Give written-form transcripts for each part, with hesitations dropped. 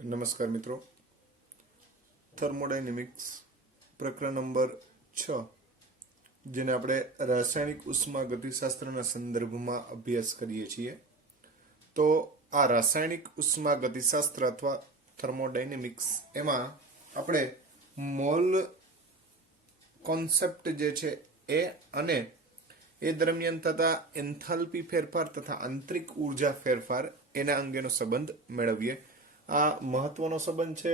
નમસ્કાર મિત્રો, થર્મોડાયનેમિક્સ પ્રકરણ નંબર 6 જેને આપણે રાસાયણિક ઉષ્મા ગતિશાસ્ત્રના સંદર્ભમાં અભ્યાસ કરીએ છીએ. તો આ રાસાયણિક ઉષ્મા ગતિશાસ્ત્ર અથવા થર્મોડાયનેમિક્સ એમાં આપણે મોલ કોન્સેપ્ટ જે છે એ અને એ દરમિયાન થતા એન્થાલ્પી ફેરફાર તથા આંતરિક ઉર્જા ફેરફાર એના અંગેનો સંબંધ મેળવીએ. આ મહત્વનો સંબંધ છે.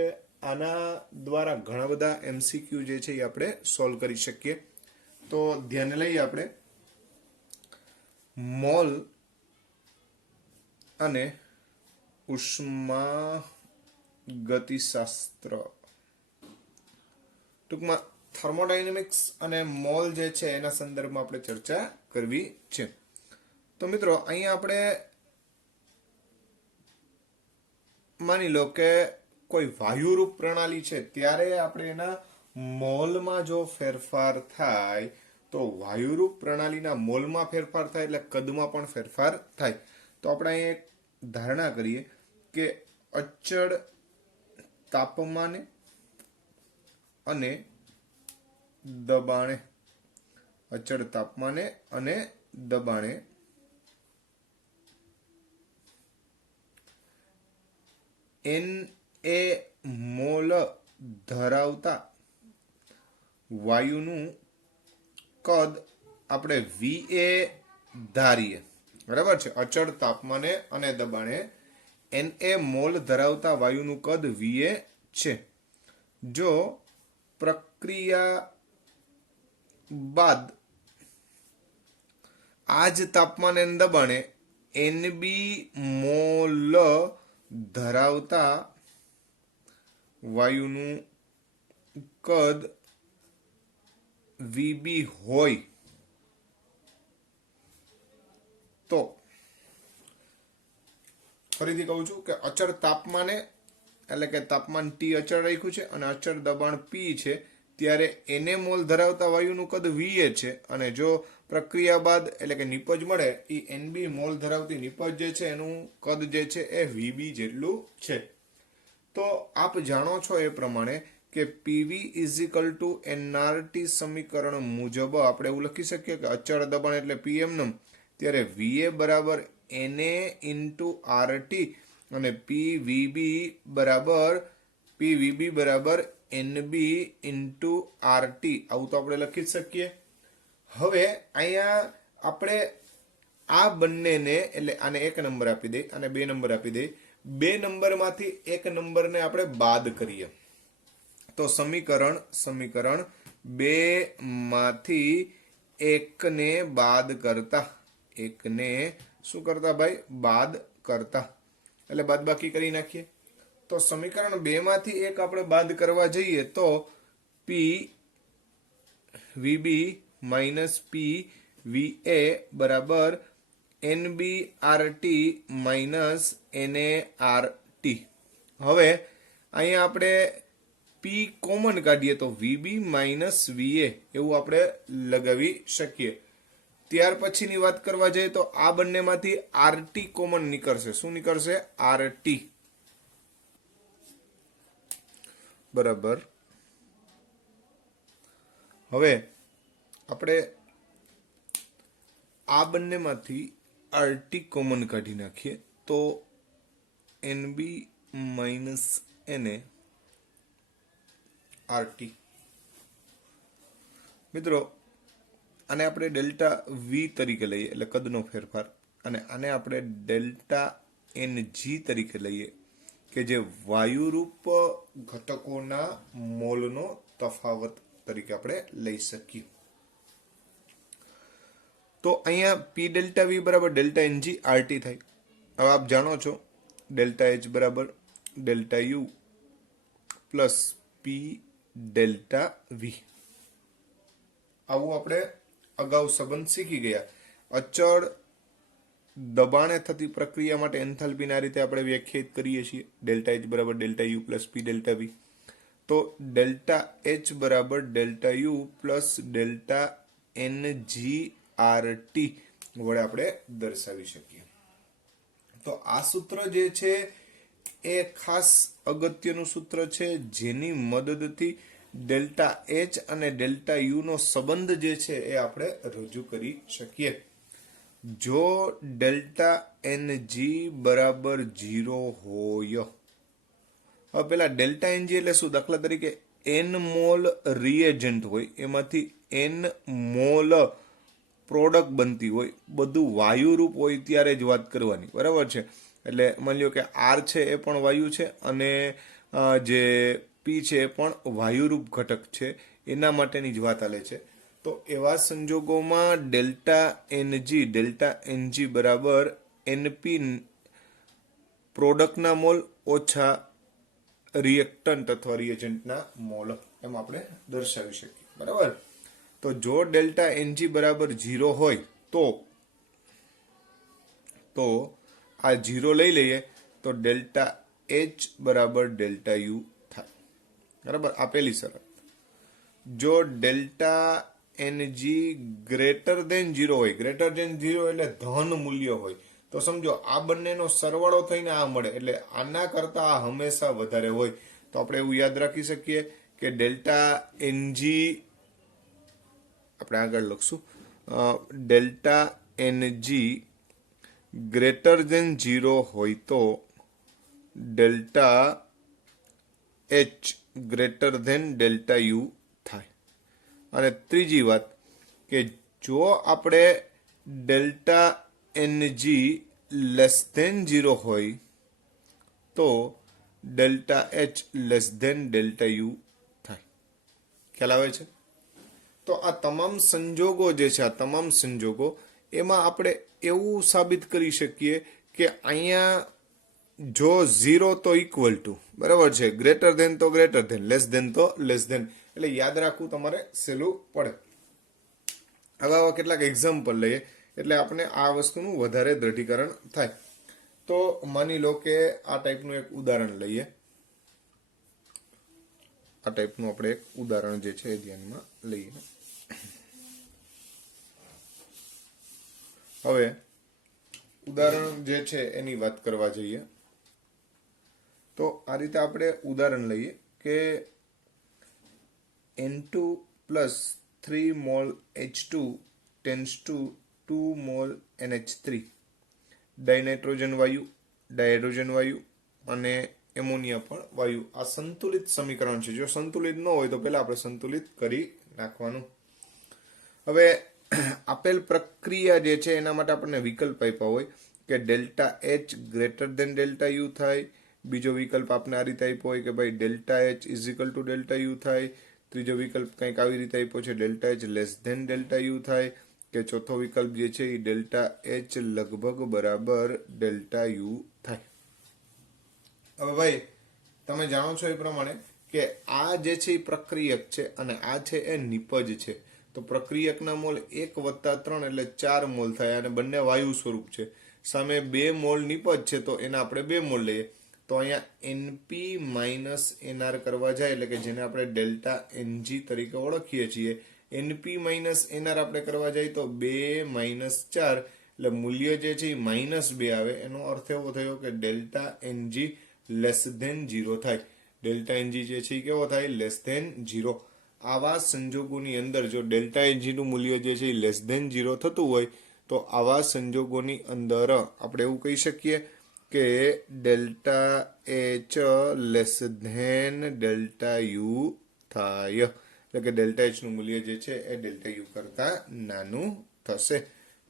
આના દ્વારા ઘણા બધા એમસીક્યુ જે છે એ આપણે સોલ્વ કરી શકીએ. તો ધ્યાને લઈએ આપણે મોલ અને ઉષ્મા ગતિશાસ્ત્ર. ટૂંકમાં થર્મોડાયનેમિક્સ અને મોલ જે છે એના સંદર્ભમાં આપણે ચર્ચા કરવી છે. તો મિત્રો અહીંયા આપણે માની લો કે કોઈ વાયુરૂપ પ્રણાલી છે ત્યારે આપણે એના મોલમાં જો ફેરફાર થાય તો વાયુરૂપ પ્રણાલીના મોલમાં ફેરફાર થાય એટલે કદમાં પણ ફેરફાર થાય. તો આપણે અહીં એક ધારણા કરીએ કે અચળ તાપમાને અને દબાણે Na મોલ ધરાવતા વાયુનું કદ આપણે Va ધારીએ. બરાબર છે. અચળ તાપમાને અને દબાણે Na મોલ ધરાવતા વાયુનું કદ Va છે. જો પ્રક્રિયા બાદ આ જ તાપમાને અને દબાણે Nb મોલ ધરાવતા વાયુનું કદ Vb હોય તો ફરીથી કહું છું કે અચળ તાપમાને એટલે કે તાપમાન T અચળ રાખ્યું છે અને અચળ દબાણ P છે ત્યારે Na મોલ ધરાવતા વાયુનું કદ Va છે અને જો પ્રક્રિયા બાદ એટલે કે નિપજ મળે એ Nb મોલ ધરાવતી નિપજ જે છે એનું કદ જે છે એ Vb જેટલું છે. તો આપ જાણો છો એ પ્રમાણે કે PV nRT સમીકરણ મુજબ આપણે એવું લખી શકીએ કે અચળ દબાણ એટલે Pm ત્યારે Va બરાબર Na ઇન્ટુ RT અને PVB બરાબર NB ઇન્ટુ RT આવું તો આપણે લખી શકીએ. હવે અહીંયા આપણે આ બંનેને એટલે આને 1 નંબર આપી દઈએ અને 2 નંબર આપી દઈએ. 2 નંબરમાંથી 1 નંબરને આપણે બાદ કરીએ તો સમીકરણ 2 માંથી 1 ને બાદ કરતા શું કરતા ભાઈ બાદ કરતા એટલે બાદબાકી કરી નાખીએ. તો સમીકરણ 2 માંથી 1 આપણે બાદ કરવા જઈએ તો PVB માઇનસ PVA બરાબર NBRT માઇનસ NART. હવે અહીંયા આપણે P કોમન કાઢીએ તો VB માઇનસ VA એવું આપણે લગાવી શકીએ. ત્યાર પછીની વાત કરવા જઈએ તો આ બંનેમાંથી RT કોમન નીકળશે. શું નીકળશે? RT બરાબર. હવે આપણે આ બંનેમાંથી RT કોમન કાઢી નાખીએ તો NB માઇનસ NA RT. મિત્રો આને આપણે ડેલ્ટા V તરીકે લઈએ એટલે કદનો ફેરફાર અને આને આપણે ડેલ્ટા NG તરીકે લઈએ કે જે વાયુરૂપ ઘટકોના મોલનો તફાવત તરીકે આપણે લઈ શકીએ. તો અહીંયા P ડેલ્ટા V બરાબર ડેલ્ટા NG RT થાય. હવે આપ જાણો છો ડેલ્ટા H બરાબર delta U plus P delta V. આવું આપણે અગાઉ સંબંધ શીખી ગયા. અચળ દબાણે થતી પ્રક્રિયા માટે એન્થાલ્પીને આ રીતે આપણે વ્યાખ્યાયિત કરીએ છીએ. ડેલ્ટા H બરાબર delta U plus P delta V. તો ડેલ્ટા H બરાબર delta U plus delta NG RT વડે આપણે દર્શાવી શકીએ. તો આ સૂત્ર જે છે એ ખાસ અગત્યનું સૂત્ર છે જેની મદદથી ડેલ્ટા એચ અને ડેલ્ટા યુ નો સંબંધ જે છે એ આપણે રજૂ કરી શકીએ. જો ડેલ્ટા એનજી બરાબર 0 હોય, હવે પેલા ડેલ્ટા એનજી એટલે શું? દાખલા તરીકે એન મોલ રિએજન્ટ હોય, એમાંથી એન મોલ પ્રોડક્ટ બનતી હોય, બધું વાયુરૂપ હોય ત્યારે જ વાત કરવાની, બરાબર છે. એટલે માની લો કે આર છે એ પણ વાયુ છે અને જે પી છે એ પણ વાયુરૂપ ઘટક છે, એના માટેની જ વાત ચાલે છે. તો એવા સંજોગોમાં ડેલ્ટા એનજી બરાબર એનપી પ્રોડક્ટના મોલ ઓછા રિએક્ટન્ટ અથવા રિએજન્ટના મોલ, એમ આપણે દર્શાવી શકીએ, બરાબર. તો જો ડેલ્ટા એનજી બરાબર 0 હોય તો આ 0 લઈ લઈએ તો ડેલ્ટા એચ બરાબર ડેલ્ટા યુ થાય, બરાબર. આ પહેલી શરત. જો ડેલ્ટા એનજી ગ્રેટર દેન 0 હોય, ગ્રેટર દેન 0 એટલે ધન મૂલ્ય હોય, તો સમજો આ બંનેનો સરવાળો થઈને આ મળે, એટલે આના કરતા આ હંમેશા વધારે હોય. તો આપણે એવું યાદ રાખી શકીએ કે ડેલ્ટા એનજી આપણે આગળ લખશું, ડેલ્ટા એનજી ગ્રેટર દેન 0 હોય તો delta H greater than delta U થાય. અને ત્રીજી વાત કે જો આપણે ડેલ્ટા એનજી લેસ ધેન 0 હોય તો delta H less than delta U થાય. ખ્યાલ આવે છે? તો આ તમામ સંજોગો જે છે, આ તમામ સંજોગો એમાં આપણે એવું સાબિત કરી શકીએ કે અહીંયા જો 0 તો ઇક્વલ ટુ, બરાબર છે, ગ્રેટર ધેન તો ગ્રેટર ધેન, લેસ ધેન તો લેસ ધેન, એટલે યાદ રાખવું તમારે સહેલું પડે. હવે આવા કેટલાક એક્ઝામ્પલ લઈએ એટલે આપણે આ વસ્તુનું વધારે દ્રઢીકરણ થાય. તો માની લો કે આ ટાઈપનું એક ઉદાહરણ લઈએ, આ ટાઈપનું આપણે એક ઉદાહરણ જે છે એ ધ્યાનમાં લઈએ. હવે ઉદાહરણ જે છે એની વાત કરવા જઈએ તો આ રીતે આપણે ઉદાહરણ લઈએ કે N2 plus 3 mol H2 tends to 2 mol NH3 ડાયનાઇટ્રોજન વાયુ, ડાયહાઇડ્રોજન વાયુ અને એમોનિયા પણ વાયુ. આ સંતુલિત સમીકરણ છે. જો સંતુલિત ન હોય તો પહેલા આપણે સંતુલિત કરી નાખવાનું. હવે આપેલ પ્રક્રિયા જે છે એના માટે આપણને વિકલ્પ આપ્યા હોય કે delta H greater than delta U થાય. બીજો વિકલ્પ આપણે આ રીતે આપ્યો હોય કે ભાઈ delta H is equal to delta U થાય. ત્રીજો વિકલ્પ કંઈક આવી રીતે આપ્યો છે delta H less than delta U થાય. કે ચોથો વિકલ્પ જે છે એ ડેલ્ટા એચ લગભગ બરાબર ડેલ્ટા યુ થાય. હવે ભાઈ તમે જાણો છો એ પ્રમાણે કે આ જે છે એ પ્રક્રિયક છે અને આ છે એ નિપજ છે. તો પ્રક્રિયકના મોલ 1+3 એટલે 4 મોલ થાય અને બંને વાયુ સ્વરૂપ છે. સામે 2 મોલ નિપજ છે તો એના આપણે 2 મોલ લઈએ. તો અહીંયા એનપી માઇનસ એનઆર કરવા જાય એટલે કે જેને આપણે ડેલ્ટા એનજી તરીકે ઓળખીએ છીએ, એનપી માઇનસ એનઆર આપણે કરવા જાય તો 2 - 4 એટલે મૂલ્ય જે છે એ -2 આવે. એનો અર્થ એવો થયો કે ડેલ્ટા એનજી લેસ ધેન 0 થાય. ડેલ્ટા એનજી જે છે એ કેવો થાય? Less than 0. આવા સંજોગોની અંદર જો ડેલ્ટા એનજી નું મૂલ્ય જે છે એ લેસ ધેન 0 થતું હોય તો આવા સંજોગોની અંદર આપણે એવું કહી શકીએ કે delta H less than delta U થાય. એટલે કે ડેલ્ટા એચ નું મૂલ્ય જે છે એ ડેલ્ટા યુ કરતા નાનું થશે.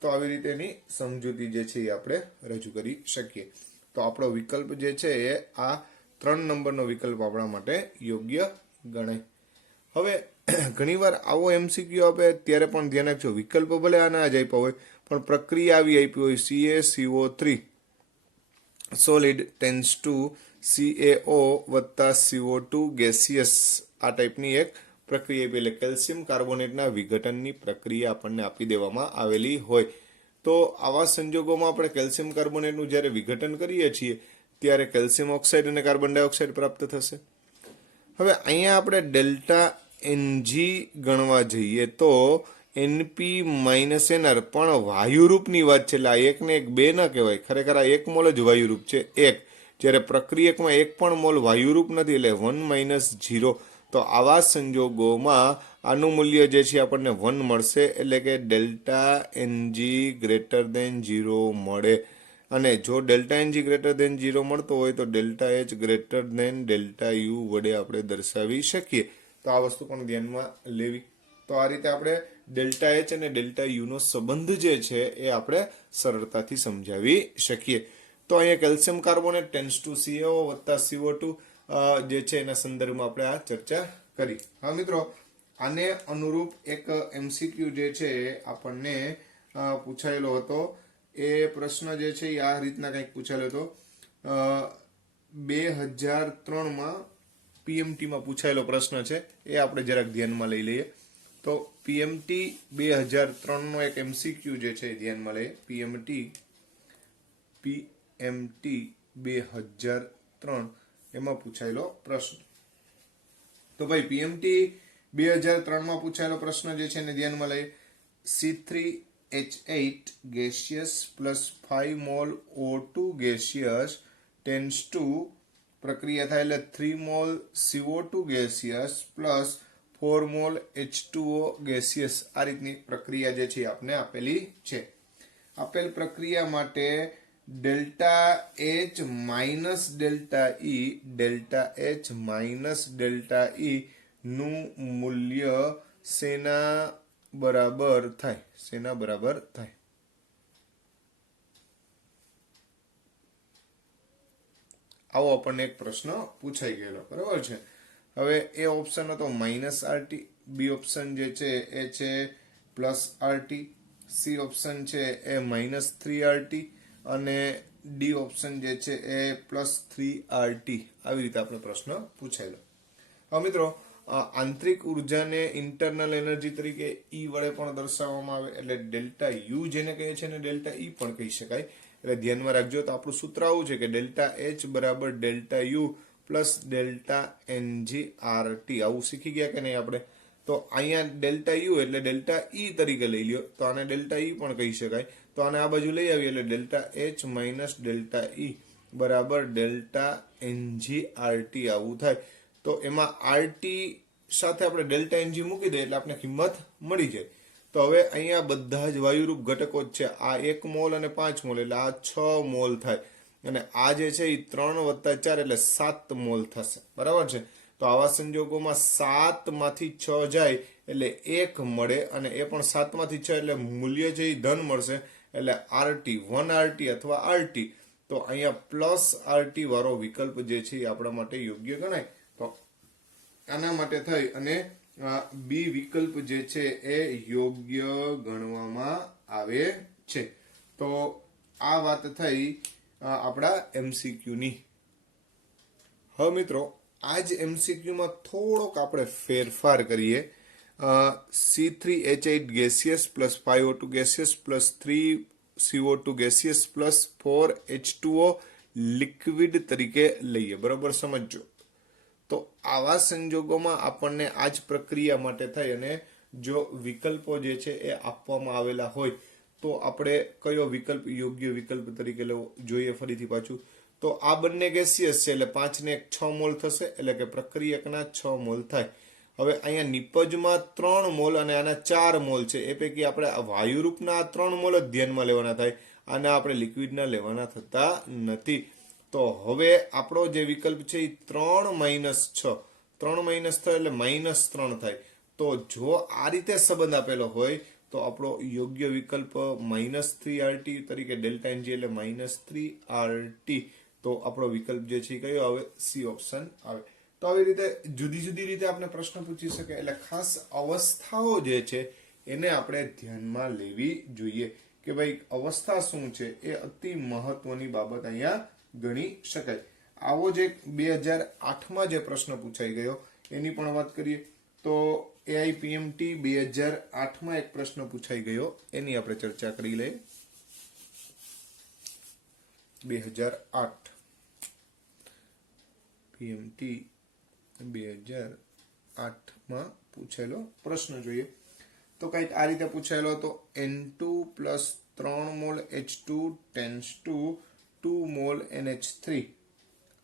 તો આવી રીતેની સમજૂતી જે છે એ આપણે રજૂ કરી શકીએ. તો આપણો વિકલ્પ જે છે એ આ 3 નંબરનો વિકલ્પ આપણા માટે યોગ્ય ગણાય. હવે ઘણીવાર આવો એમસીક્યુ આપે ત્યારે પણ ધ્યાન રાખજો, વિકલ્પ ભલે આના જ આપ્યા હોય પણ પ્રક્રિયા આવી આપી હોય CaCO3 solid tense two CaO વત્તા CO2 ગેસિયસ, આ ટાઈપની એક પ્રક્રિયા આપી એટલે કેલ્શિયમ કાર્બોનેટના વિઘટનની પ્રક્રિયા આપણને આપી દેવામાં આવેલી હોય. તો આવા સંજોગોમાં આપણે કેલ્શિયમ કાર્બોનેટનું જ્યારે વિઘટન કરીએ છીએ ત્યારે કેલ્શિયમ ઓક્સાઇડ અને કાર્બન ડાયોક્સાઇડ પ્રાપ્ત થશે. હવે અહીંયા આપણે ડેલ્ટા એનજી ગણવા જઈએ તો એનપી માઇનસ એનઆર પણ વાયુરૂપની વાત છે. એટલે આ 1 ને 1 2 ન કહેવાય, ખરેખર આ 1 મોલ જ વાયુરૂપ છે. 1 જ્યારે પ્રક્રિયકમાં એક પણ મોલ વાયુરૂપ નથી એટલે 1 - 0. તો આવા સંજોગોમાં આનું મૂલ્ય જે છે આપણને 1 મળશે એટલે કે ડેલ્ટા એનજી ગ્રેટર દેન 0 મળે. અને જો ડેલ્ટા એનજી ગ્રેટર દેન 0 મળતો હોય તો delta H greater than delta you વડે આપણે દર્શાવી શકીએ. તો આ વસ્તુ પણ ધ્યાનમાં લેવી. તો આ રીતે આપણે ડેલ્ટા એચ અને ડેલ્ટા યુ નો સંબંધ જે છે એ આપણે સરળતાથી સમજાવી શકીએ. તો અહીંયા calcium carbonate tense two CaO વત્તા CO2 જે છે એના સંદર્ભમાં આપણે આ ચર્ચા કરી. હા મિત્રો, આને અનુરૂપ એક MCQ જે છે આપણને પૂછાયેલો હતો. એ પ્રશ્ન જે છે એ આ રીતના કંઈક પૂછાયેલો હતો. 2003માં PMT માં પૂછાયેલો પ્રશ્ન છે, એ આપણે જરાક ધ્યાનમાં લઈ લઈએ. તો PMT 2003 નો એક MCQ જે છે એ ધ્યાનમાં લઈએ. PMT 2003 એમાં પૂછાયેલો પ્રશ્ન. તો ભાઈ PMT 2003માં પૂછાયેલો પ્રશ્ન જે છે એને ધ્યાનમાં લઈએ. C3H8 gaseous plus 5 mol O2 gaseous tends to પ્રક્રિયા થાય એટલે 3 mol CO2 gaseous plus 4 mol H2O gaseous. આ રીતની પ્રક્રિયા જે છે આપને આપેલી છે. આપેલ પ્રક્રિયા માટે delta H minus delta E નું મૂલ્ય શેના બરાબર થાય? આવો આપણને એક પ્રશ્ન પૂછાઈ ગયેલો, બરાબર છે. હવે એ ઓપ્શન હતો -RT, બી ઓપ્શન જે છે એ છે +RT, સી ઓપ્શન છે એ -3RT અને ડી ઓપ્શન જે છે એ +3RT. આવી રીતે આપણે પ્રશ્ન પૂછાયેલો. હવે મિત્રો, આંતરિક ઉર્જાને ઇન્ટરનલ એનર્જી તરીકે E વડે પણ દર્શાવવામાં આવે, એટલે ડેલ્ટા યુ જેને કહે છે ને ડેલ્ટા E પણ કહી શકાય. એટલે ધ્યાનમાં રાખજો. તો આપણું સૂત્ર આવું છે કે ડેલ્ટા H બરાબર delta you plus delta NGRT. આવું શીખી ગયા કે નહીં આપણે? તો અહીંયા ડેલ્ટા યુ એટલે ડેલ્ટા E તરીકે લઈ લ્યો, તો આને ડેલ્ટા E પણ કહી શકાય. તો આને આ બાજુ લઈ આવીએ એટલે delta H minus delta E બરાબર ડેલ્ટા NGRT આવું થાય. તો એમાં RT સાથે આપણે ડેલ્ટા NG મૂકી દઈએ એટલે આપણે કિંમત મળી જાય. તો હવે અહીંયા બધા જ વાયુરૂપ ઘટકો જ છે. આ 1 મોલ અને 5 મોલ એટલે આ 6 મોલ થાય. અને આ જે છે એ 3 + 4 એટલે 7 મોલ થશે, બરાબર છે. તો આવા સંજોગોમાં 7 માંથી 6 જાય એટલે 1 મળે, અને એ પણ 7 માંથી 6 એટલે મૂલ્ય છે એ ધન મળશે, એટલે RT 1RT અથવા RT. તો અહીંયા +RT વાળો વિકલ્પ જે છે એ આપણા માટે યોગ્ય ગણાય. તો આના માટે થઈ અને બી વિકલ્પ જે છે એ યોગ્ય ગણવામાં આવે છે. તો આ વાત થઈ આપણા MCQ ની. હવે મિત્રો, આ જ MCQ માં થોડોક આપણે ફેરફાર કરીએ. C3H8 gaseous plus 5O2 gaseous plus 3CO2 gaseous plus 4H2O liquid તરીકે લઈએ, બરાબર? સમજો. તો આવા સંજોગોમાં આપણને આ જ પ્રક્રિયા માટે થાય અને જો વિકલ્પો જે છે એ આપવામાં આવેલા હોય તો આપણે કયો વિકલ્પ યોગ્ય વિકલ્પ તરીકે લેવો જોઈએ. ફરીથી પાછું, તો આ બંને ગેસિયસ છે એટલે 5 ને 1 6 મોલ થશે, એટલે કે પ્રક્રિયકના 6 મોલ થાય. હવે અહીંયા નિપજમાં 3 મોલ અને આના 4 મોલ છે. એ પૈકી આપણે વાયુરૂપના 3 મોલ જ ધ્યાનમાં લેવાના થાય, આના આપણે લિક્વિડના લેવાના થતા નથી. તો હવે આપણો જે વિકલ્પ છે એ 3 - 6, 3 - 6 એટલે -3 થાય. તો જો આ રીતે સંબંધ આપેલો હોય તો આપણો યોગ્ય વિકલ્પ -3RT તરીકે ડેલ્ટા NG એટલે -3RT. તો આપણો વિકલ્પ જે છે કયો આવે? સી ઓપ્શન આવે. તો આવી રીતે જુદી જુદી રીતે આપણે પ્રશ્ન પૂછી શકે, એટલે ખાસ અવસ્થાઓ જે છે એને આપણે ધ્યાનમાં લેવી જોઈએ કે ભાઈ અવસ્થા શું છે. એ અતિ મહત્વની બાબત અહીંયા ગણી શકાય. આવો જ એક 2008માં જે પ્રશ્ન પૂછાઈ ગયો એની પણ વાત કરીએ. તો AIPMT 2008માં એક પ્રશ્ન પૂછાઈ ગયો, એની આપણે ચર્ચા કરી લઈએ. 2008 PMT 2008માં પૂછેલો પ્રશ્ન જોઈએ. તો કંઈક આ રીતે પૂછાયેલો હતો. N2 + 3 mall H2 tends to 2 mall NH3.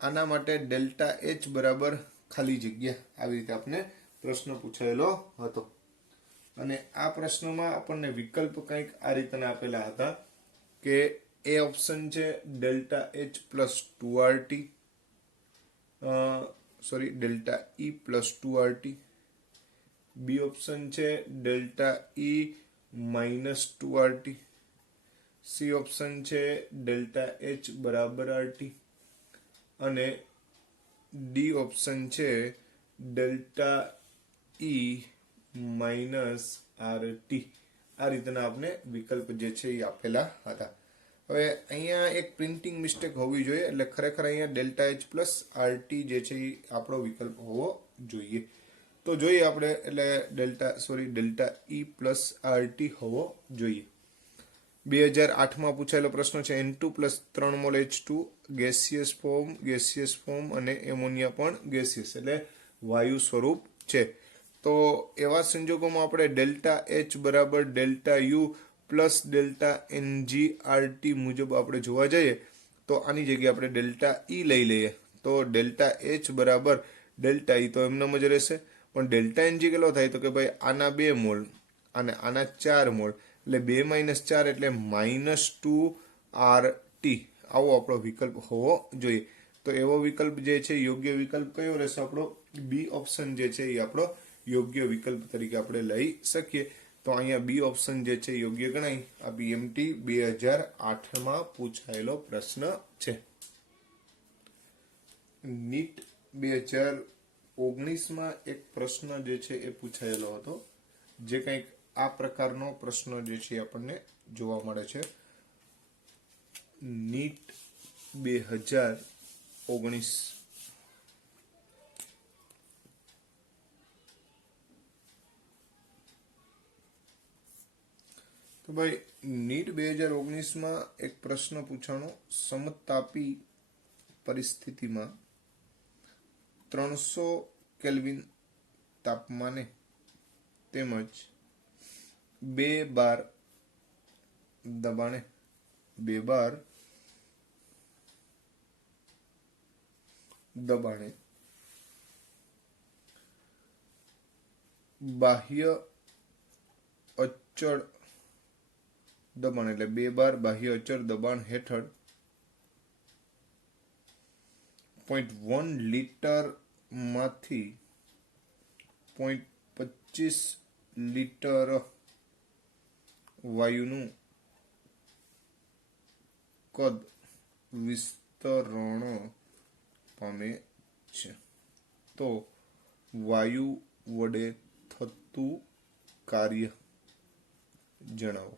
આના માટે ડેલ્ટા એચ બરાબર ખાલી જગ્યા, આવી રીતે આપણે પ્રશ્ન પૂછાયેલો હતો. અને આ પ્રશ્નમાં આપણને વિકલ્પ કંઈક આ રીતના આપેલા હતા કે એ ઓપ્શન છે delta H plus 2RT, delta E plus 2RT. B option છે delta E minus 2RT. C option છે ડેલ્ટા એચ બરાબર RT. અને ડી ઓપ્શન છે ડેલ્ટા ઈ માઇનસ RT. આ રીતના આપણે વિકલ્પ જે છે એ આપેલા હતા. હવે અહીંયા એક પ્રિન્ટિંગ મિસ્ટેક હોવી જોઈએ, એટલે ખરેખર અહીંયા ડેલ્ટા એચ પ્લસ RT જે છે એ આપણો વિકલ્પ હોવો જોઈએ. તો જોઈએ આપણે, એટલે ડેલ્ટા ઈ પ્લસ RT હોવો જોઈએ. 2008માં પૂછાયેલો પ્રશ્ન છે N2 plus 3 mall H2 gaseous form અને એમોનિયા પણ ગેસિયસ, એટલે વાયુ સ્વરૂપ છે. તો એવા સંજોગોમાં આપણે ડેલ્ટા એચ બરાબર delta you plus delta NgRT મુજબ આપણે જોવા જઈએ તો આની જગ્યાએ આપણે ડેલ્ટા ઈ લઈ લઈએ તો ડેલ્ટા એચ બરાબર ડેલ્ટા ઈ તો એમનેમ જ રહેશે. પણ ડેલ્ટા NG કેટલો થાય તો કે ભાઈ આના 2 મોલ અને આના 4 મોલ, એટલે 2 - 4 એટલે -2RT. આવો આપણો વિકલ્પ હોવો જોઈએ. તો એવો વિકલ્પ જે છે યોગ્ય વિકલ્પ કયો રહેશે આપણો? બી ઓપ્શન જે છે એ આપણો યોગ્ય વિકલ્પ તરીકે આપણે લઈ શકીએ. તો અહીંયા બી ઓપ્શન જે છે યોગ્ય ગણાય. આ BMT 2008માં પૂછાયેલો પ્રશ્ન છે. નીટ 2019માં એક પ્રશ્ન જે છે એ પૂછાયેલો હતો, જે કંઈક આ પ્રકારનો પ્રશ્ન જે છે આપણને જોવા મળે છે. નીટ 2019. તો ભાઈ નીટ 2019માં એક પ્રશ્ન પૂછાણો, સમતાપી પરિસ્થિતિમાં 300 કેલ્વિન તાપમાને તેમજ 2 બાર દબાણે બાહ્ય અચળ દબાણ, એટલે 2 બાર બાહ્ય અચળ દબાણ હેઠળ 0.1 લીટર માંથી 0.25 લીટર વાયુનું કદ વિસ્તરણ પામે છે. તો વાયુ વડે થતું કાર્ય જણાવો.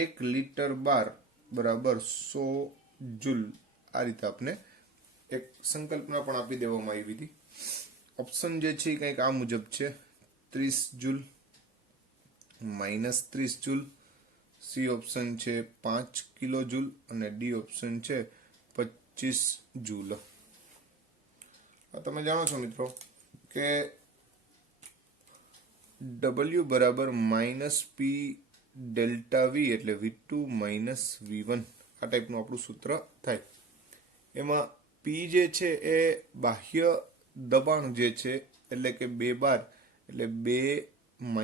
1 લીટર બાર બરાબર 100 જૂલ. આ રીતે આપણે એક સંકલ્પના પણ આપી દેવામાં આવી હતી. ઓપ્શન જે છે કંઈક આ મુજબ છે: 30 જૂલ, -30 જૂલ. સી ઓપ્શન છે 5 કિલો જૂલ અને ડી ઓપ્શન છે 25 જૂલ. તમે જાણો છો મિત્રો કે W બરાબર -P ડેલ્ટા V એટલે V2 - V1. આ ટાઈપનું આપણું સૂત્ર થાય. એમાં P જે છે એ બાહ્ય દબાણ જે છે, એટલે કે 2 બાર એટલે 2 -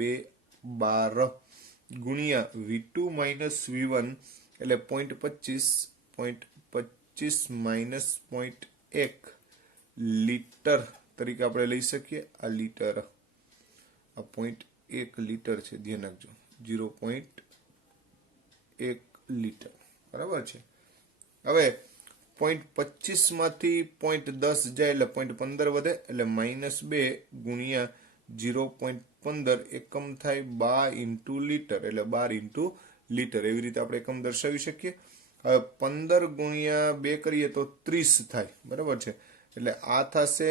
2 બાર ગુણ્યા V2 - V1 એટલે 0.25 -0.1 લીટર તરીકે આપણે લઈ શકીએ. આ લીટર, આ 0.1 લીટર છે, ધ્યાન રાખજો. 0.1 લીટર બરાબર છે. હવે 0.25 માંથી 0.10 જાય એટલે 0.15 વધે, એટલે -2 ગુણ્યા 0.15 એકમ થાય 12 લીટર, એટલે 12 લીટર. એવી રીતે આપણે એકમ દર્શાવી શકીએ. હવે 15 ગુણ્યા 2 કરીએ તો 30 થાય, બરાબર છે. એટલે આ થશે,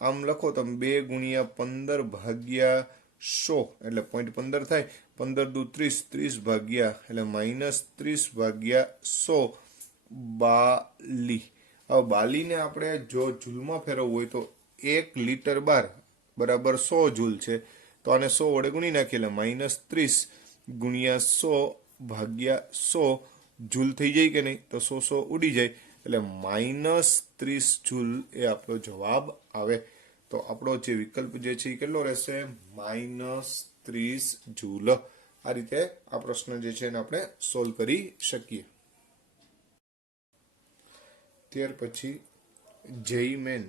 આમ લખો તમે 2 ગુણ્યા 15 ભાગ્યા 100 એટલે 0.15 થાય. 15 દુ 30, 30 ભાગ્યા એટલે -30 ભાગ્યા 100 બાલી. હવે બાલીને આપણે જો જૂલમાં ફેરવવું હોય તો 1 લીટર બાર બરાબર 100 જૂલ છે. તો આને 100 વડે ગુણી નાખીએ એટલે -30 ગુણ્યા 100 ભાગ્યા 100 જૂલ થઈ જાય કે નહીં, તો 100 ઉડી જાય, એટલે -30 જૂલ એ આપણો જવાબ આવે. તો આપણો જે વિકલ્પ જે છે એ કેટલો રહેશે? -30 જૂલ. આ રીતે આ પ્રશ્ન જે છે એને આપણે સોલ્વ કરી શકીએ. ત્યાર પછી જેઈ મેન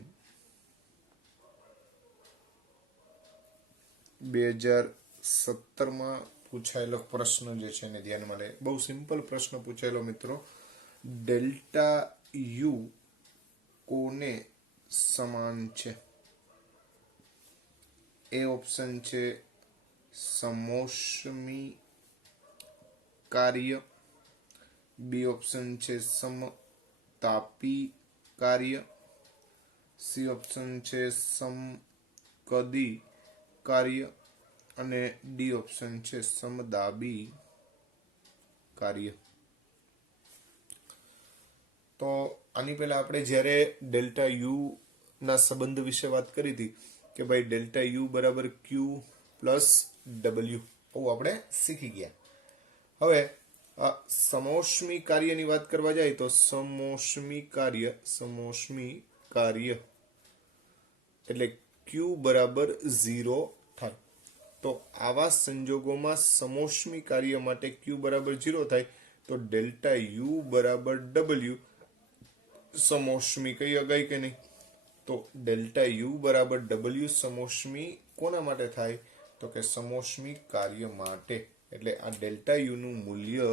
2017 પૂછાયેલો પ્રશ્ન જે છે એને ધ્યાનમાં લે. બહુ સિમ્પલ પ્રશ્ન પૂછાયેલો મિત્રો. ડેલ્ટા યુ કોને સમાન છે? એ ઓપ્શન છે સમોષ્મી કાર્ય, બી ઓપ્શન છે સમતાપી કાર્ય, સી ઓપ્શન છે સમકદી કાર્ય અને ડી ઓપ્શન છે સમદાબી કાર્ય. તો આની પહેલા આપણે જ્યારે ડેલ્ટા યુ ના સંબંધ વિશે વાત કરી હતી કે ભાઈ ડેલ્ટા યુ બરાબર ક્યુ પ્લસ ડબલ્યુ, આપણે શીખી ગયા. હવે સમોષ્મી કાર્યની વાત કરવા જાય તો સમોષ્મી કાર્ય એટલે ક્યુ બરાબર 0 થાય. તો આવા સંજોગોમાં સમોષ્મી કાર્ય માટે ક્યુ બરાબર 0 થાય તો ડેલ્ટા યુ બરાબર ડબલ્યુ સમોષ્મી કઈ અગાઈ કે નહીં? તો ડેલ્ટા યુ બરાબર ડબલ્યુ સમોષ્મી કોના માટે થાય? તો કે સમોષ્મી કાર્ય માટે. એટલે આ ડેલ્ટા યુ નું મૂલ્ય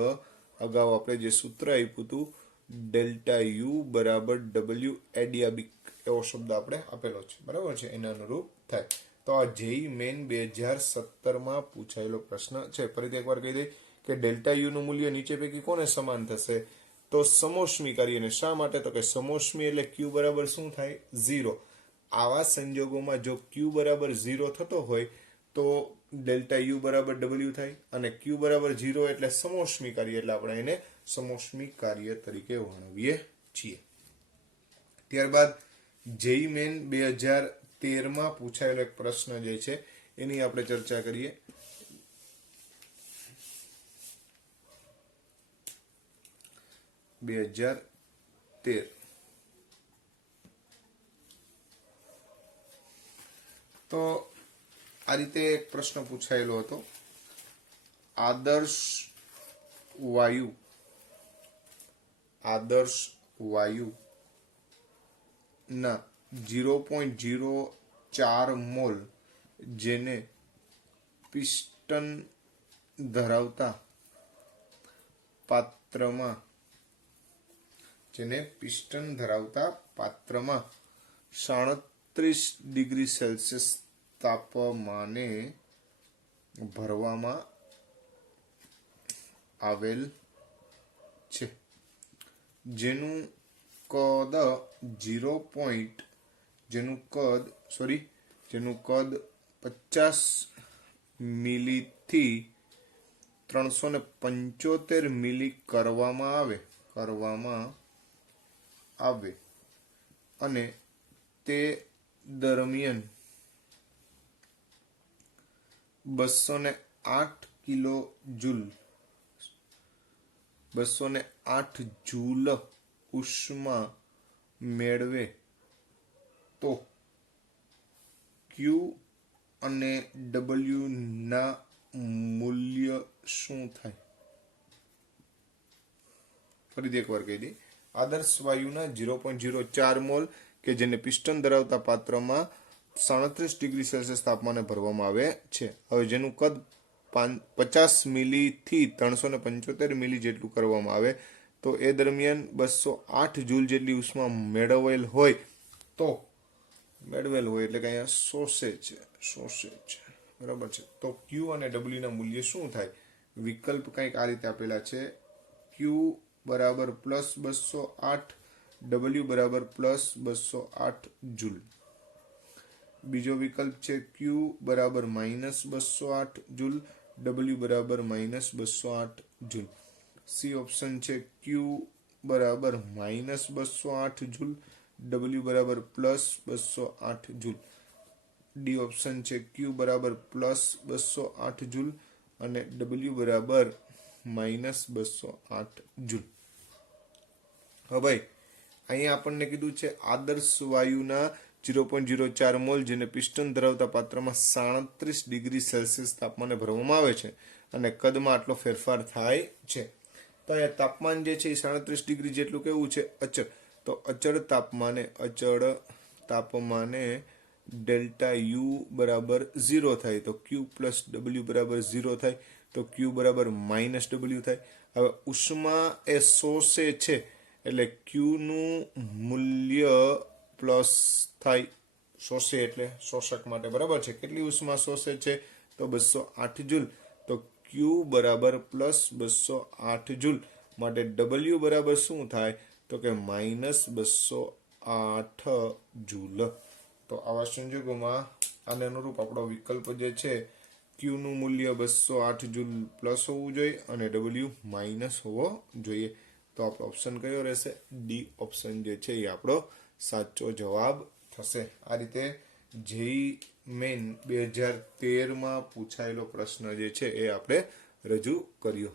અગાઉ આપણે જે સૂત્ર આપ્યું હતું ડેલ્ટા યુ બરાબર ડબલ્યુ એડિયાબિક એવો શબ્દ આપણે આપેલો છે, બરાબર છે, એના અનુરૂપ થાય. તો આ જેઈ મેન 2017 પૂછાયેલો પ્રશ્ન છે. ફરીથી એકવાર કહી દઈ કે ડેલ્ટા યુ નું મૂલ્ય નીચે પૈકી કોને સમાન થશે? તો સમોષ્મી કાર્યને. શા માટે? તો કે સમોષ્મી એટલે ક્યુ બરાબર શું થાય? 0. આવા સંજોગોમાં જો ક્યુ બરાબર 0 થતો હોય તો ડેલ્ટા યુ બરાબર ડબલ્યુ થાય અને ક્યુ બરાબર 0 એટલે સમોષ્મી કાર્ય, એટલે આપણે એને સમોષ્મી કાર્ય તરીકે વર્ણવીએ છીએ. ત્યારબાદ જેઈ મેન 2013 પૂછાયેલો એક પ્રશ્ન જે છે એની આપણે ચર્ચા કરીએ. તો આ રીતે એક પ્રશ્ન પૂછાયેલો હતો. આદર્શ વાયુ ના 0.04 મોલ જેને પિસ્ટન ધરાવતા પાત્રમાં 37 ડિગ્રી સેલ્સિયસ તાપમાને ભરવામાં આવેલ છે, જેનું કદ 50 મિલી થી 375 મિલી કરવામાં આવે અને તે દરમિયાન 208 જૂલ ઉષ્મા મેળવે તો ક્યુ અને ડબલ્યુ ના મૂલ્ય શું થાય? ફરીથી એકવાર કહી દઈએ. આદર્શ વાયુના 0.04 મોલ કે જેને પિસ્ટન ધરાવતા પાત્રમાં 37 ડિગ્રી સેલ્સિયસ તાપમાને ભરવામાં આવે છે. હવે જેનું કદ 50 મિલી થી 375 મિલી જેટલું કરવામાં આવે તો એ દરમિયાન 208 જૂલ જેટલી ઉષ્મા મેળવેલ હોય એટલે કે અહીંયા શોષે છે, બરાબર છે. તો ક્યુ અને ડબલ્યુ ના મૂલ્ય શું થાય? વિકલ્પ કંઈક આ રીતે આપેલા છે. ક્યુ બરાબર +208, ડબલ્યુ બરાબર +208 જૂલ. બીજો વિકલ્પ છે ક્યુ બરાબર -208 જૂલ, ડબલ્યુ બરાબર -208 જૂલ. સી ઓપ્શન છે ક્યુ બરાબર -208 જૂલ, ડબલ્યુ બરાબર +208 જૂલ. ડી ઓપ્શન છે ક્યુ બરાબર +208 જૂલ અને ડબલ્યુ બરાબર -208 જૂલ. હવે ભાઈ અહીંયા આપણને કીધું છે આદર્શ વાયુના 0.04 મોલ જેને પિસ્ટન ધરાવતા પાત્રમાં 37 ડિગ્રી સેલ્સિયસ તાપમાને ભરવામાં આવે છે અને કદમાં આટલો ફેરફાર થાય છે. તો અહીંયા તાપમાન જે છે એ 37 ડિગ્રી જેટલું કેવું છે? અચળ. તો અચળ તાપમાને ડેલ્ટા યુ બરાબર 0 થાય તો ક્યુ પ્લસ ડબલ્યુ બરાબર 0 થાય તો ક્યુ બરાબર -w થાય. હવે ઉષ્મા એ શોષે છે એટલે ક્યુ નું મૂલ્ય પ્લસ થાય. શોષે એટલે શોષક માટે બરાબર છે. કેટલી ઉષ્મા શોષે છે? તો 208 જૂલ. તો ક્યુ બરાબર +208 જૂલ માટે ડબલ્યુ બરાબર શું થાય? તો કે -208 જૂલ. તો આવા સંજોગોમાં આને અનુરૂપ આપણો વિકલ્પ જે છે ક્યુ નું મૂલ્ય 208 જૂલ પ્લસ હોવું જોઈએ અને ડબલ્યુ માઇનસ હોવો જોઈએ. તો આપણો ઓપ્શન કયો રહેશે? ડી ઓપ્શન જે છે એ આપણો સાચો જવાબ થશે. આ રીતે જેઈ મેન 2013 માં પૂછાયેલો પ્રશ્ન જે છે એ આપણે રજૂ કર્યો.